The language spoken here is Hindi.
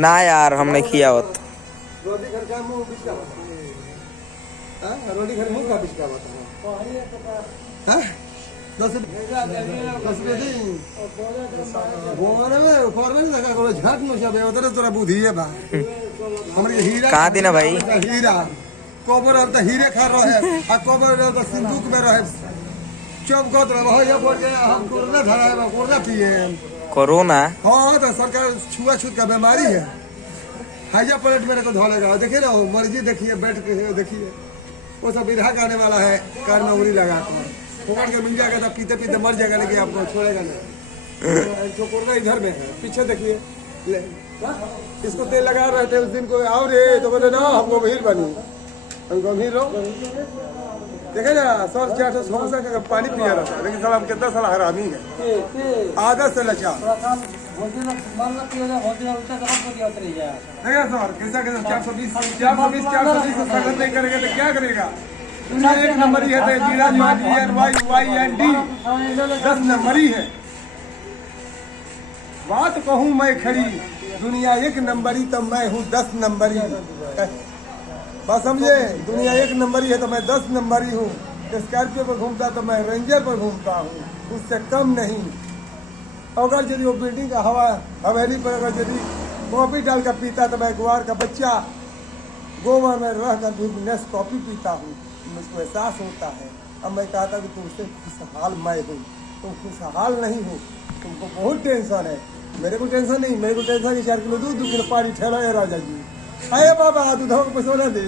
ना यार हमने किया होता। रोटी घर का मुंह बिस्का रोटी घर मुंह का बिस्का होता है 10 झट में तोरा बुद्धि है बा हमरे हीरा कहाँ दिन है भाई हीरा कोबर अब तो हीरे खा रहे आ कोबर तो सिंदूक में रहे चुप कर रहा है बोल के हम कोरोना धरा है कोरोना पिए कोरोना। हाँ तो सरकार छुआछूत का बीमारी है हाइजा प्लेट मेरे को धोलेगा देखिए ना मर्जी देखिए बैठ के देखिए वो सब बिरहा करने वाला है कार में उंगली लगा फोकट के मिल जाएगा तो पीते पीते मर जाएगा लेकिन आपको छोड़ेगा नहीं जो कोरोना इधर में है पीछे देखिए इसको तेल लगा रहे थे उस दिन को आओ रे तो बोले ना हम गंभीर बनी हम गंभीर रहो देखे ना सर चार सौ समोसा का पानी पिया रहा था लेकिन साला हम कितना साला हरामी है आदत से लचा देखा सर कैसा कैसा 420 संगत नहीं करेगा तो क्या करेगा दुनिया एक नंबर ही है DY YYND 10 नंबर ही है बात कहूँ मैं खड़ी दुनिया एक नंबरी तो मैं हूँ 10 नंबरी बात समझे दुनिया एक नंबरी है तो मैं 10 नंबरी हूँ स्कॉर्पियो पर घूमता तो मैं रेंजर पर घूमता हूँ उससे कम नहीं अगर यदि वो बिल्डिंग का हवा हवेली पर अगर यदि कॉफी डाल कर पीता तो मैं गुआर का बच्चा गोवा में रह कर भी नेस कॉफी पीता हूँ मुझको एहसास होता है अब मैं कहता कि तुमसे खुशहाल मैं हूँ तुम खुशहाल नहीं हो तुमको बहुत टेंशन है मेरे को टेंशन नहीं मेरे को टेंशन है 4 किलो दूध 2 किलो पानी ठहरा है राजा जी अरे बाबा दूध को पैसा ना दे